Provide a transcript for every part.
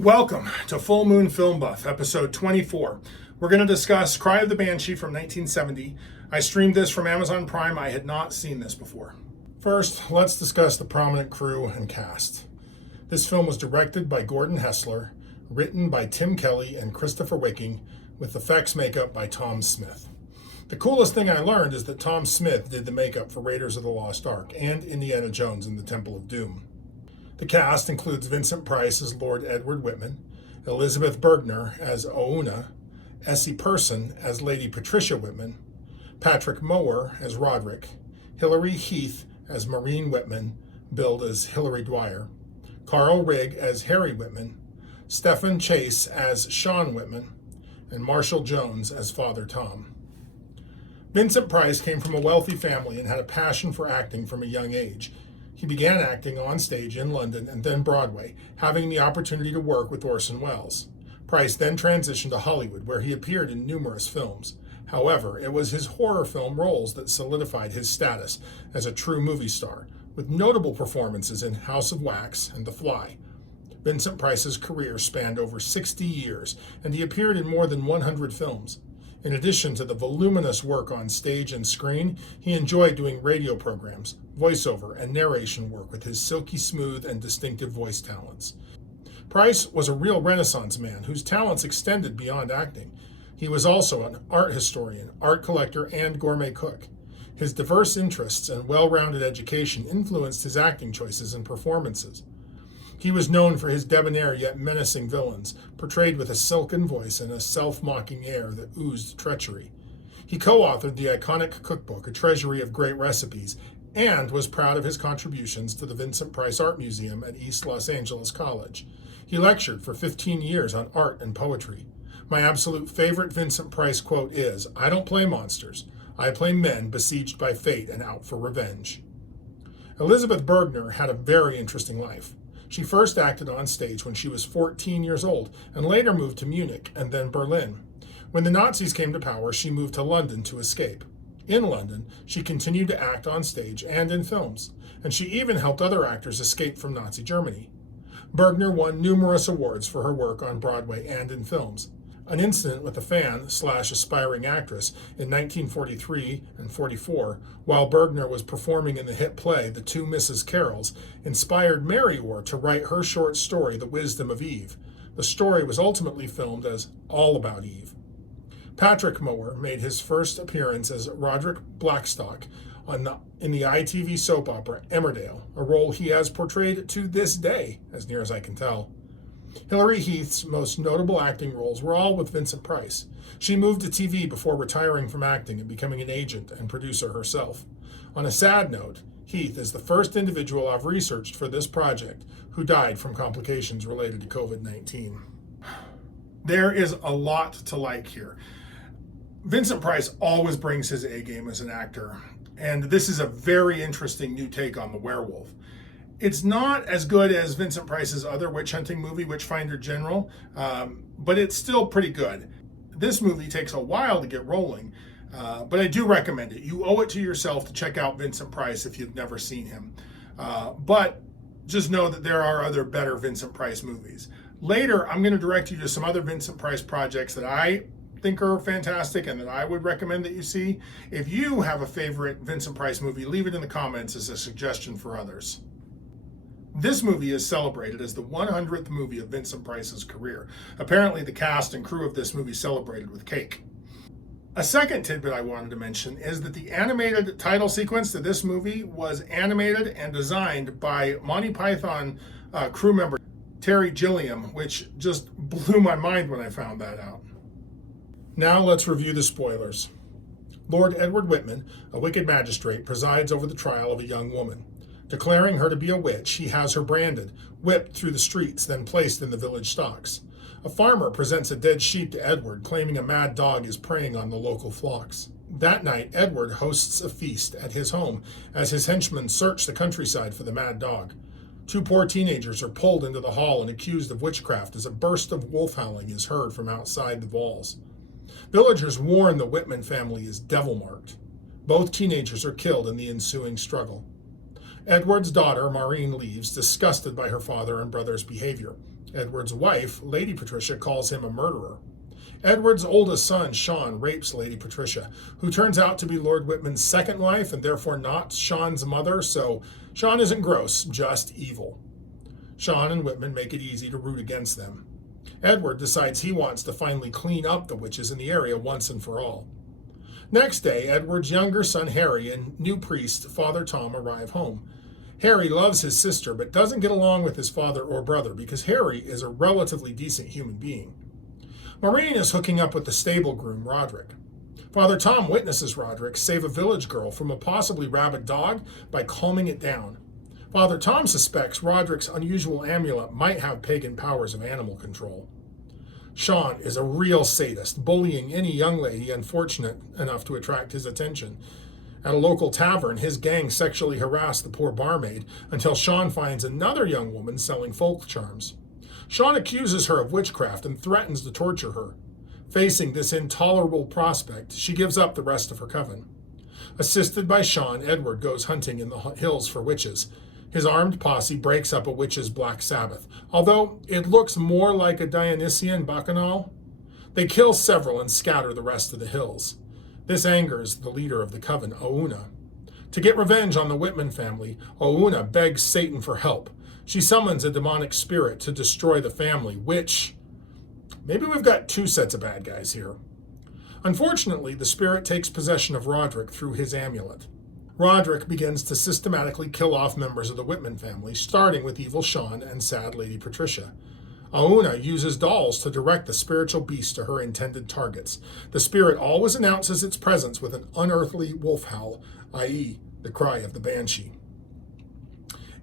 Welcome to Full Moon Film Buff, episode 24. We're going to discuss Cry of the Banshee from 1970. I streamed this from Amazon Prime. I had not seen this before. First, let's discuss the prominent crew and cast. This film was directed by Gordon Hessler, written by Tim Kelly and Christopher Wicking, with effects makeup by Tom Smith. The coolest thing I learned is that Tom Smith did the makeup for Raiders of the Lost Ark and Indiana Jones and the Temple of Doom. The cast includes Vincent Price as Lord Edward Whitman, Elizabeth Bergner as Oona, Essie Person as Lady Patricia Whitman, Patrick Mower as Roderick, Hilary Heath as Maureen Whitman, billed as Hilary Dwyer, Carl Rigg as Harry Whitman, Stephen Chase as Sean Whitman, and Marshall Jones as Father Tom. Vincent Price came from a wealthy family and had a passion for acting from a young age. He began acting on stage in London and then Broadway, having the opportunity to work with Orson Welles. Price then transitioned to Hollywood, where he appeared in numerous films. However, it was his horror film roles that solidified his status as a true movie star, with notable performances in House of Wax and The Fly. Vincent Price's career spanned over 60 years, and he appeared in more than 100 films. In addition to the voluminous work on stage and screen, he enjoyed doing radio programs, voiceover, and narration work with his silky smooth and distinctive voice talents. Price was a real Renaissance man whose talents extended beyond acting. He was also an art historian, art collector, and gourmet cook. His diverse interests and well-rounded education influenced his acting choices and performances. He was known for his debonair yet menacing villains, portrayed with a silken voice and a self-mocking air that oozed treachery. He co-authored the iconic cookbook, A Treasury of Great Recipes, and was proud of his contributions to the Vincent Price Art Museum at East Los Angeles College. He lectured for 15 years on art and poetry. My absolute favorite Vincent Price quote is, "I don't play monsters. I play men besieged by fate and out for revenge." Elizabeth Bergner had a very interesting life. She first acted on stage when she was 14 years old and later moved to Munich and then Berlin. When the Nazis came to power, she moved to London to escape. In London, she continued to act on stage and in films, and she even helped other actors escape from Nazi Germany. Bergner won numerous awards for her work on Broadway and in films. An incident with a fan/aspiring actress in 1943 and 44, while Bergner was performing in the hit play The Two Mrs. Carrolls, inspired Mary Orr to write her short story The Wisdom of Eve. The story was ultimately filmed as All About Eve. Patrick Mower made his first appearance as Roderick Blackstock in the ITV soap opera Emmerdale, a role he has portrayed to this day, as near as I can tell. Hilary Heath's most notable acting roles were all with Vincent Price. She moved to TV before retiring from acting and becoming an agent and producer herself. On a sad note, Heath is the first individual I've researched for this project who died from complications related to COVID-19. There is a lot to like here. Vincent Price always brings his A game as an actor, and this is a very interesting new take on the werewolf. It's not as good as Vincent Price's other witch hunting movie, Witchfinder General, but it's still pretty good. This movie takes a while to get rolling, but I do recommend it. You owe it to yourself to check out Vincent Price if you've never seen him. But just know that there are other better Vincent Price movies. Later, I'm going to direct you to some other Vincent Price projects that I think are fantastic and that I would recommend that you see. If you have a favorite Vincent Price movie, leave it in the comments as a suggestion for others. This movie is celebrated as the 100th movie of Vincent Price's career. Apparently, the cast and crew of this movie celebrated with cake. A second tidbit I wanted to mention is that the animated title sequence to this movie was animated and designed by Monty Python crew member Terry Gilliam, which just blew my mind when I found that out. Now let's review the spoilers. Lord Edward Whitman, a wicked magistrate, presides over the trial of a young woman. Declaring her to be a witch, he has her branded, whipped through the streets, then placed in the village stocks. A farmer presents a dead sheep to Edward, claiming a mad dog is preying on the local flocks. That night, Edward hosts a feast at his home as his henchmen search the countryside for the mad dog. Two poor teenagers are pulled into the hall and accused of witchcraft as a burst of wolf howling is heard from outside the walls. Villagers warn the Whitman family is devil-marked. Both teenagers are killed in the ensuing struggle. Edward's daughter, Maureen, leaves, disgusted by her father and brother's behavior. Edward's wife, Lady Patricia, calls him a murderer. Edward's oldest son, Sean, rapes Lady Patricia, who turns out to be Lord Whitman's second wife and therefore not Sean's mother, so Sean isn't gross, just evil. Sean and Whitman make it easy to root against them. Edward decides he wants to finally clean up the witches in the area once and for all. Next day, Edward's younger son Harry and new priest Father Tom arrive home. Harry loves his sister but doesn't get along with his father or brother because Harry is a relatively decent human being. Maureen is hooking up with the stable groom, Roderick. Father Tom witnesses Roderick save a village girl from a possibly rabid dog by calming it down. Father Tom suspects Roderick's unusual amulet might have pagan powers of animal control. Sean is a real sadist, bullying any young lady unfortunate enough to attract his attention. At a local tavern, his gang sexually harass the poor barmaid until Sean finds another young woman selling folk charms. Sean accuses her of witchcraft and threatens to torture her. Facing this intolerable prospect, she gives up the rest of her coven. Assisted by Sean, Edward goes hunting in the hills for witches. His armed posse breaks up a witch's Black Sabbath, although it looks more like a Dionysian bacchanal. They kill several and scatter the rest of the hills. This angers the leader of the coven, Ouna. To get revenge on the Whitman family, Ouna begs Satan for help. She summons a demonic spirit to destroy the family, which... maybe we've got two sets of bad guys here. Unfortunately, the spirit takes possession of Roderick through his amulet. Roderick begins to systematically kill off members of the Whitman family, starting with evil Sean and sad Lady Patricia. Ouna uses dolls to direct the spiritual beast to her intended targets. The spirit always announces its presence with an unearthly wolf howl, i.e., the cry of the Banshee.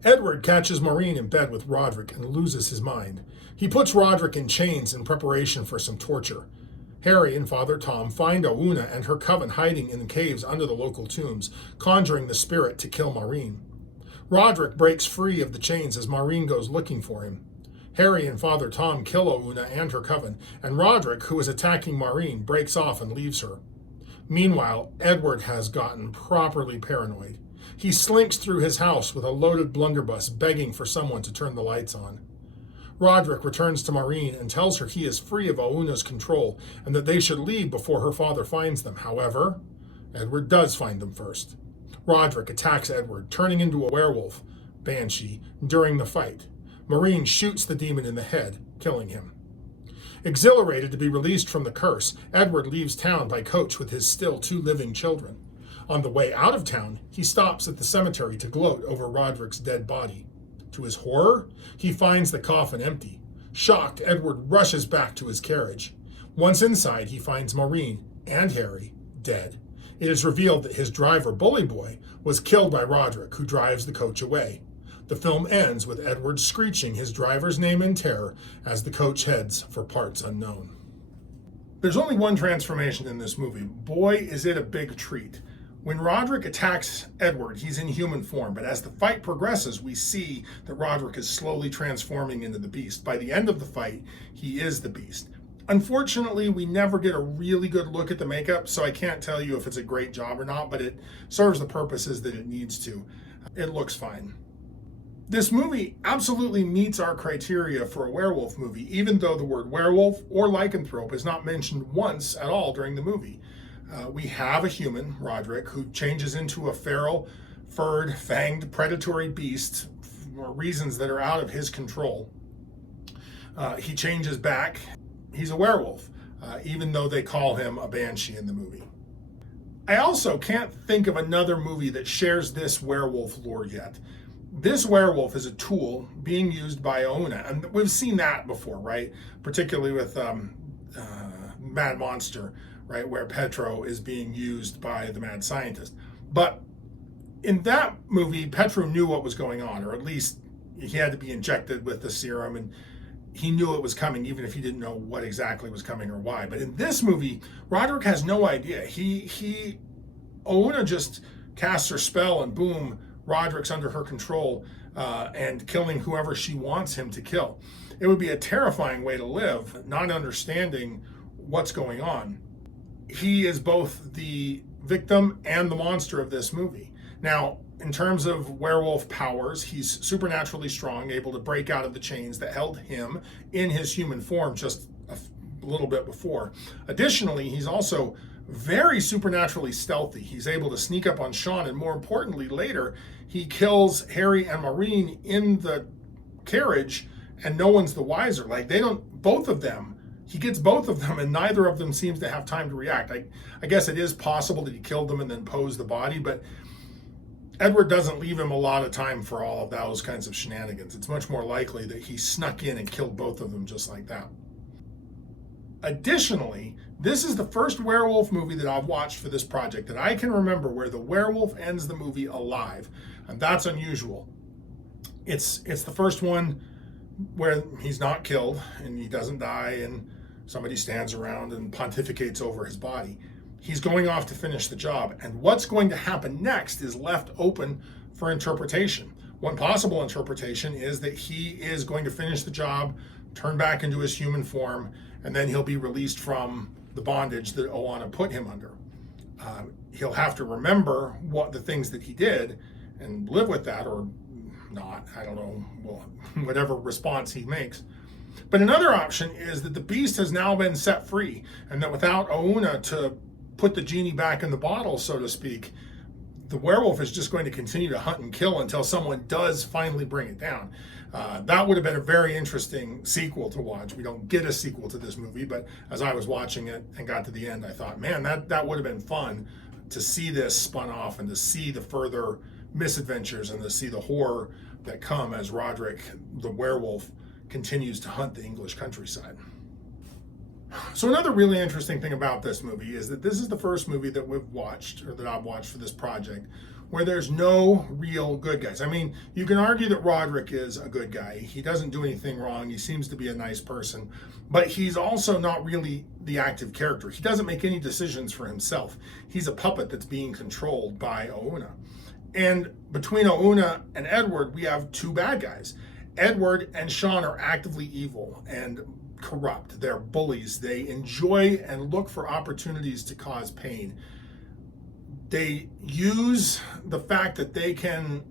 Edward catches Maureen in bed with Roderick and loses his mind. He puts Roderick in chains in preparation for some torture. Harry and Father Tom find Ouna and her coven hiding in caves under the local tombs, conjuring the spirit to kill Maureen. Roderick breaks free of the chains as Maureen goes looking for him. Harry and Father Tom kill Ouna and her coven, and Roderick, who is attacking Maureen, breaks off and leaves her. Meanwhile, Edward has gotten properly paranoid. He slinks through his house with a loaded blunderbuss, begging for someone to turn the lights on. Roderick returns to Maureen and tells her he is free of Ouna's control and that they should leave before her father finds them. However, Edward does find them first. Roderick attacks Edward, turning into a werewolf, Banshee, during the fight. Maureen shoots the demon in the head, killing him. Exhilarated to be released from the curse, Edward leaves town by coach with his still two living children. On the way out of town, he stops at the cemetery to gloat over Roderick's dead body. To his horror, he finds the coffin empty. Shocked, Edward rushes back to his carriage. Once inside, he finds Maureen and Harry dead. It is revealed that his driver, Bully Boy, was killed by Roderick, who drives the coach away. The film ends with Edward screeching his driver's name in terror as the coach heads for parts unknown. There's only one transformation in this movie. Boy, is it a big treat. When Roderick attacks Edward, he's in human form, but as the fight progresses, we see that Roderick is slowly transforming into the beast. By the end of the fight, he is the beast. Unfortunately, we never get a really good look at the makeup, so I can't tell you if it's a great job or not, but it serves the purposes that it needs to. It looks fine. This movie absolutely meets our criteria for a werewolf movie, even though the word werewolf or lycanthrope is not mentioned once at all during the movie. We have a human, Roderick, who changes into a feral, furred, fanged, predatory beast for reasons that are out of his control. He changes back. He's a werewolf, even though they call him a banshee in the movie. I also can't think of another movie that shares this werewolf lore yet. This werewolf is a tool being used by Ouna, and we've seen that before, right? Particularly with Mad Monster, right, where Petro is being used by the mad scientist. But in that movie, Petro knew what was going on, or at least he had to be injected with the serum, and he knew it was coming, even if he didn't know what exactly was coming or why. But in this movie, Roderick has no idea. Ouna just casts her spell, and boom, Roderick's under her control and killing whoever she wants him to kill. It would be a terrifying way to live, not understanding what's going on. He is both the victim and the monster of this movie. Now, in terms of werewolf powers, he's supernaturally strong, able to break out of the chains that held him in his human form just a little bit before. Additionally, he's also very supernaturally stealthy. He's able to sneak up on Sean, and more importantly, later, he kills Harry and Maureen in the carriage, and no one's the wiser. Like, both of them, he gets both of them, and neither of them seems to have time to react. I guess it is possible that he killed them and then posed the body, but Edward doesn't leave him a lot of time for all of those kinds of shenanigans. It's much more likely that he snuck in and killed both of them just like that. Additionally, this is the first werewolf movie that I've watched for this project that I can remember where the werewolf ends the movie alive, and that's unusual. It's the first one where he's not killed and he doesn't die and somebody stands around and pontificates over his body. He's going off to finish the job, and what's going to happen next is left open for interpretation. One possible interpretation is that he is going to finish the job, turn back into his human form, and then he'll be released from the bondage that Oana put him under. He'll have to remember what the things that he did and live with that, or not, I don't know, well, whatever response he makes. But another option is that the beast has now been set free, and that without Ouna to put the genie back in the bottle, so to speak, the werewolf is just going to continue to hunt and kill until someone does finally bring it down. That would have been a very interesting sequel to watch. We don't get a sequel to this movie, but as I was watching it and got to the end, I thought, man, that would have been fun to see this spun off and to see the further misadventures and to see the horror that come as Roderick, the werewolf, continues to hunt the English countryside. So another really interesting thing about this movie is that this is the first movie that we've watched, or that I've watched for this project, where there's no real good guys. I mean, you can argue that Roderick is a good guy. He doesn't do anything wrong. He seems to be a nice person, but he's also not really the active character. He doesn't make any decisions for himself. He's a puppet that's being controlled by Ouna. And between Ouna and Edward, we have two bad guys. Edward and Sean are actively evil and corrupt. They're bullies. They enjoy and look for opportunities to cause pain. They use the fact that they can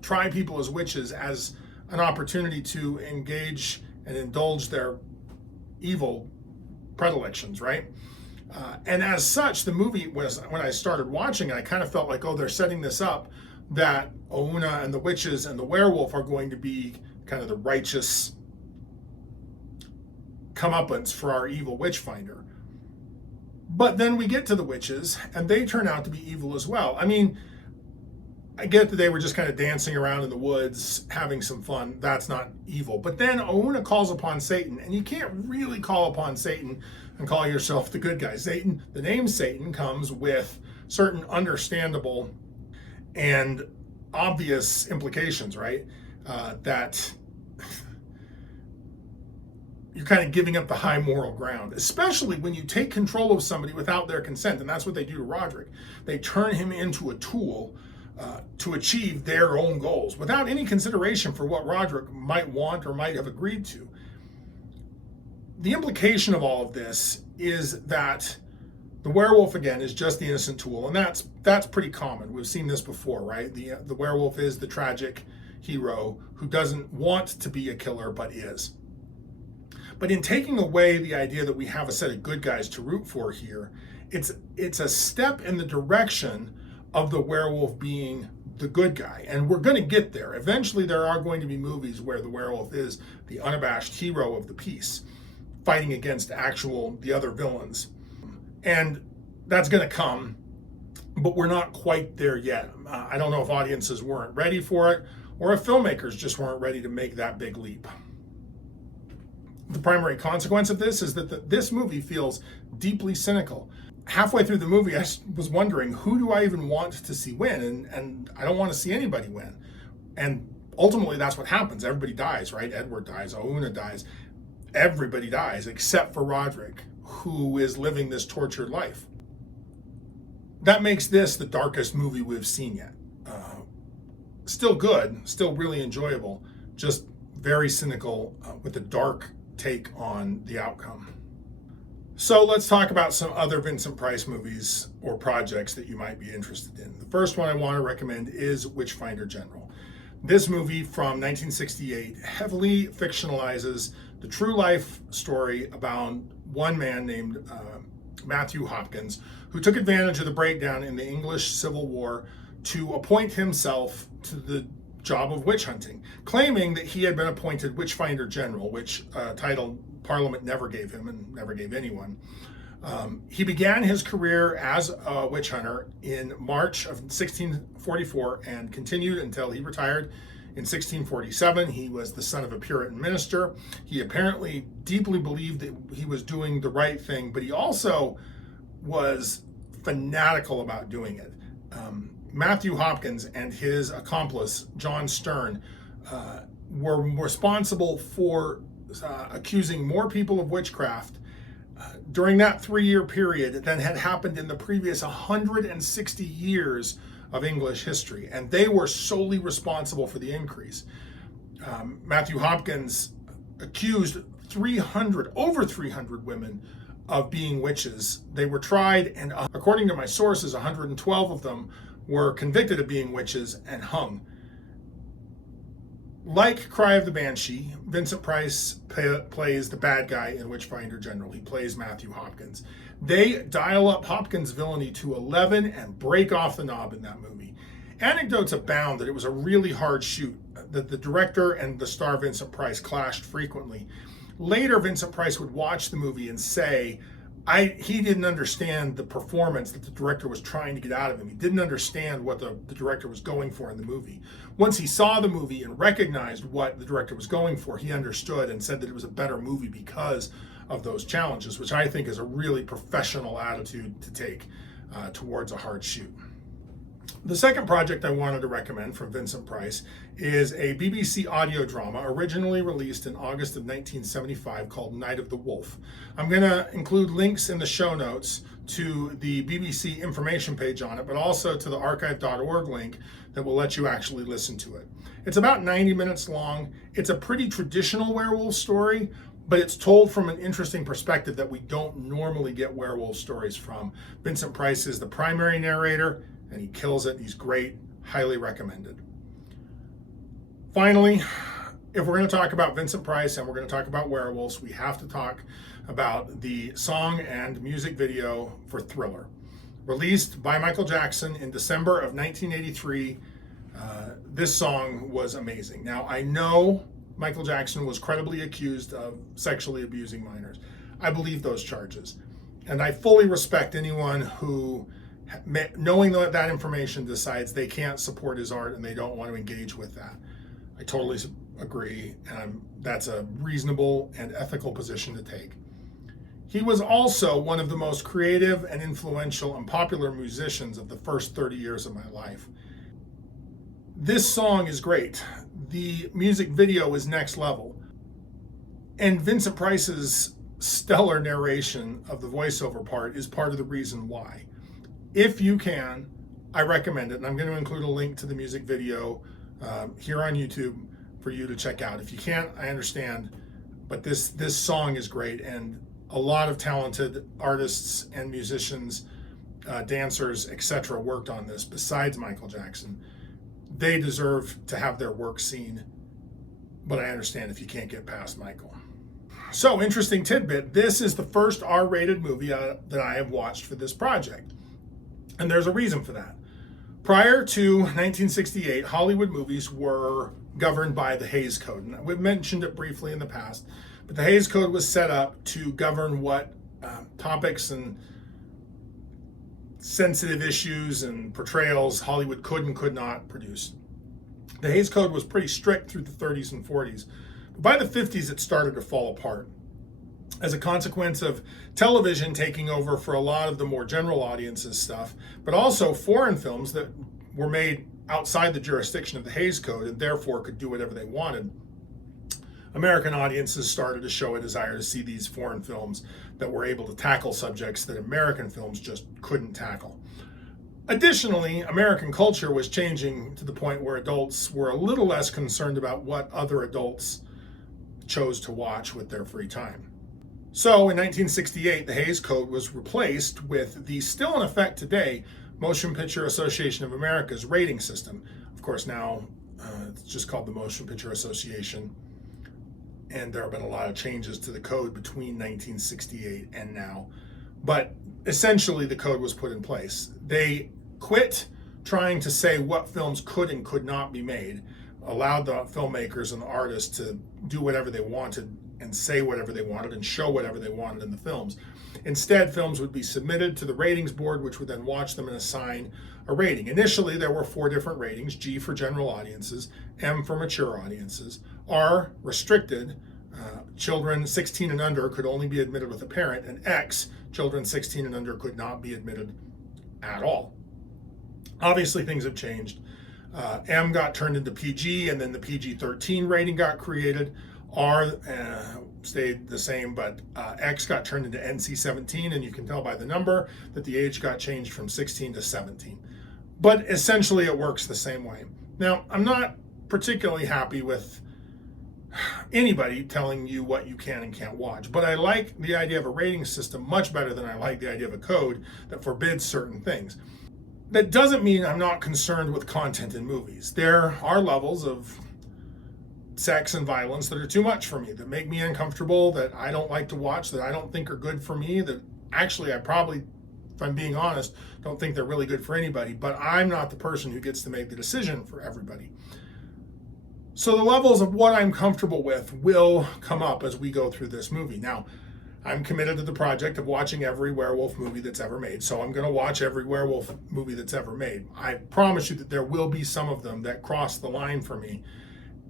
try people as witches as an opportunity to engage and indulge their evil predilections, right? And as such, the movie was, when I started watching it, I kind of felt like, oh, they're setting this up that Ouna and the witches and the werewolf are going to be kind of the righteous comeuppance for our evil witch finder. But then we get to the witches and they turn out to be evil as well. I mean, I get that they were just kind of dancing around in the woods, having some fun. That's not evil. But then Ouna calls upon Satan, and you can't really call upon Satan and call yourself the good guy. Satan, the name Satan, comes with certain understandable and obvious implications, right? That you're kind of giving up the high moral ground, especially when you take control of somebody without their consent. And that's what they do to Roderick. They turn him into a tool to achieve their own goals without any consideration for what Roderick might want or might have agreed to. The implication of all of this is that the werewolf, again, is just the innocent tool, and that's pretty common. We've seen this before, right? The werewolf is the tragic hero who doesn't want to be a killer but is. But in taking away the idea that we have a set of good guys to root for here, it's a step in the direction of the werewolf being the good guy. And we're going to get there. Eventually, there are going to be movies where the werewolf is the unabashed hero of the piece, fighting against the other villains. And that's going to come, but we're not quite there yet. I don't know if audiences weren't ready for it or if filmmakers just weren't ready to make that big leap. The primary consequence of this is that this movie feels deeply cynical. Halfway through the movie, I was wondering, who do I even want to see win? And I don't want to see anybody win. And ultimately, that's what happens. Everybody dies, right? Edward dies, Ouna dies. Everybody dies except for Roderick, who is living this tortured life. That makes this the darkest movie we've seen yet. Still good, still really enjoyable, just very cynical with a dark take on the outcome. So let's talk about some other Vincent Price movies or projects that you might be interested in. The first one I want to recommend is Witchfinder General. This movie from 1968 heavily fictionalizes the true life story about one man named Matthew Hopkins, who took advantage of the breakdown in the English Civil War to appoint himself to the job of witch hunting, claiming that he had been appointed Witchfinder General, which title Parliament never gave him and never gave anyone. He began his career as a witch hunter in March of 1644 and continued until he retired in 1647. He was the son of a Puritan minister. He apparently deeply believed that he was doing the right thing, but he also was fanatical about doing it. Matthew Hopkins and his accomplice, John Stern, were responsible for accusing more people of witchcraft during that 3-year period than had happened in the previous 160 years of English history. And they were solely responsible for the increase. Matthew Hopkins accused over 300 women of being witches. They were tried, and according to my sources, 112 of them were convicted of being witches and hung. Like Cry of the Banshee, Vincent Price plays the bad guy in Witchfinder General. He plays Matthew Hopkins. They dial up Hopkins' villainy to 11 and break off the knob in that movie. Anecdotes abound that it was a really hard shoot, that the director and the star Vincent Price clashed frequently. Later, Vincent Price would watch the movie and say, he didn't understand the performance that the director was trying to get out of him. He didn't understand what the director was going for in the movie. Once he saw the movie and recognized what the director was going for, he understood and said that it was a better movie because of those challenges, which I think is a really professional attitude to take towards a hard shoot. The second project I wanted to recommend from Vincent Price is a BBC audio drama originally released in August of 1975 called Night of the Wolf. I'm going to include links in the show notes to the BBC information page on it, but also to the archive.org link that will let you actually listen to it. It's about 90 minutes long. It's a pretty traditional werewolf story, but it's told from an interesting perspective that we don't normally get werewolf stories from. Vincent Price is the primary narrator, and he kills it. He's great, highly recommended. Finally, if we're going to talk about Vincent Price and we're going to talk about werewolves, we have to talk about the song and music video for Thriller. Released by Michael Jackson in December of 1983, this song was amazing. Now, I know Michael Jackson was credibly accused of sexually abusing minors. I believe those charges. And I fully respect anyone who, knowing that information, decides they can't support his art and they don't want to engage with that. I totally agree, and that's a reasonable and ethical position to take. He was also one of the most creative and influential and popular musicians of the first 30 years of my life. This song is great. The music video is next level. And Vincent Price's stellar narration of the voiceover part is part of the reason why. If you can, I recommend it. And I'm going to include a link to the music video here on YouTube for you to check out. If you can't, I understand. But this song is great. And a lot of talented artists and musicians, dancers, etc. worked on this besides Michael Jackson. They deserve to have their work seen. But I understand if you can't get past Michael. So, interesting tidbit. This is the first R-rated movie that I have watched for this project. And there's a reason for that. Prior to 1968, Hollywood movies were governed by the Hays Code. And we've mentioned it briefly in the past, but the Hays Code was set up to govern what topics and sensitive issues and portrayals Hollywood could and could not produce. The Hays Code was pretty strict through the 30s and 40s. But by the 50s, it started to fall apart as a consequence of television taking over for a lot of the more general audiences stuff, but also foreign films that were made outside the jurisdiction of the Hays Code and therefore could do whatever they wanted. American audiences started to show a desire to see these foreign films that were able to tackle subjects that American films just couldn't tackle. Additionally, American culture was changing to the point where adults were a little less concerned about what other adults chose to watch with their free time. So in 1968, the Hays Code was replaced with the still in effect today Motion Picture Association of America's rating system. Of course, now it's just called the Motion Picture Association, and there have been a lot of changes to the code between 1968 and now. But essentially, the code was put in place. They quit trying to say what films could and could not be made, allowed the filmmakers and the artists to do whatever they wanted and say whatever they wanted and show whatever they wanted in the films. Instead, films would be submitted to the ratings board, which would then watch them and assign a rating. Initially, there were 4 different ratings: G for general audiences, M for mature audiences, R restricted, children 16 and under could only be admitted with a parent, and X, children 16 and under could not be admitted at all. Obviously, things have changed. M got turned into PG, and then the PG-13 rating got created. R stayed the same, but X got turned into NC-17, and you can tell by the number that the age got changed from 16 to 17. But essentially, it works the same way. Now, I'm not particularly happy with anybody telling you what you can and can't watch, but I like the idea of a rating system much better than I like the idea of a code that forbids certain things. That doesn't mean I'm not concerned with content in movies. There are levels of sex and violence that are too much for me, that make me uncomfortable, that I don't like to watch, that I don't think are good for me, that actually I probably, if I'm being honest, don't think they're really good for anybody, but I'm not the person who gets to make the decision for everybody. So the levels of what I'm comfortable with will come up as we go through this movie. Now, I'm committed to the project of watching every werewolf movie that's ever made, so I'm going to watch every werewolf movie that's ever made. I promise you that there will be some of them that cross the line for me,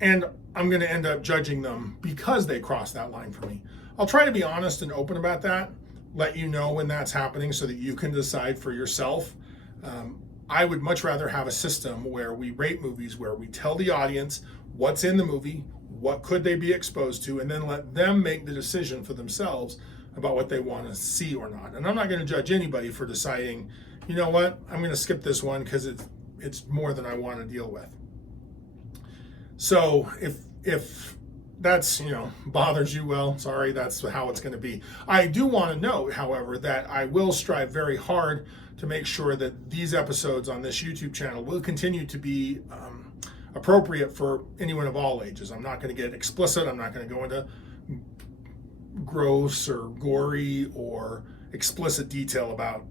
and I'm going to end up judging them because they cross that line for me. I'll try to be honest and open about that, let you know when that's happening so that you can decide for yourself. I would much rather have a system where we rate movies, where we tell the audience what's in the movie, what could they be exposed to, and then let them make the decision for themselves about what they want to see or not. And I'm not going to judge anybody for deciding, you know what, I'm going to skip this one because it's more than I want to deal with. So if that's, bothers you, well, sorry, that's how it's going to be. I do want to note, however, that I will strive very hard to make sure that these episodes on this YouTube channel will continue to be appropriate for anyone of all ages. I'm not going to get explicit. I'm not going to go into gross or gory or explicit detail about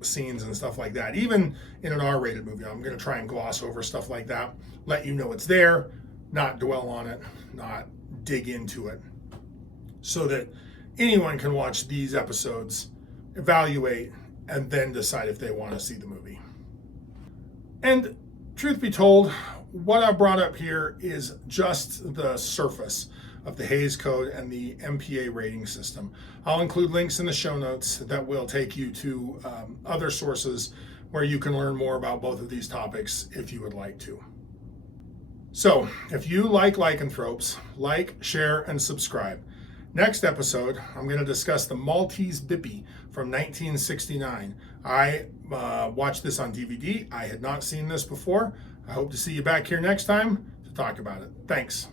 scenes and stuff like that. Even in an R-rated movie, I'm going to try and gloss over stuff like that, let you know it's there, not dwell on it, not dig into it, so that anyone can watch these episodes, evaluate, and then decide if they want to see the movie. And truth be told, what I brought up here is just the surface of the Hays Code and the MPA rating system. I'll include links in the show notes that will take you to other sources where you can learn more about both of these topics if you would like to. So, if you like lycanthropes, like, share, and subscribe. Next episode, I'm going to discuss the Maltese Bippy from 1969. I watched this on DVD. I had not seen this before. I hope to see you back here next time to talk about it. Thanks.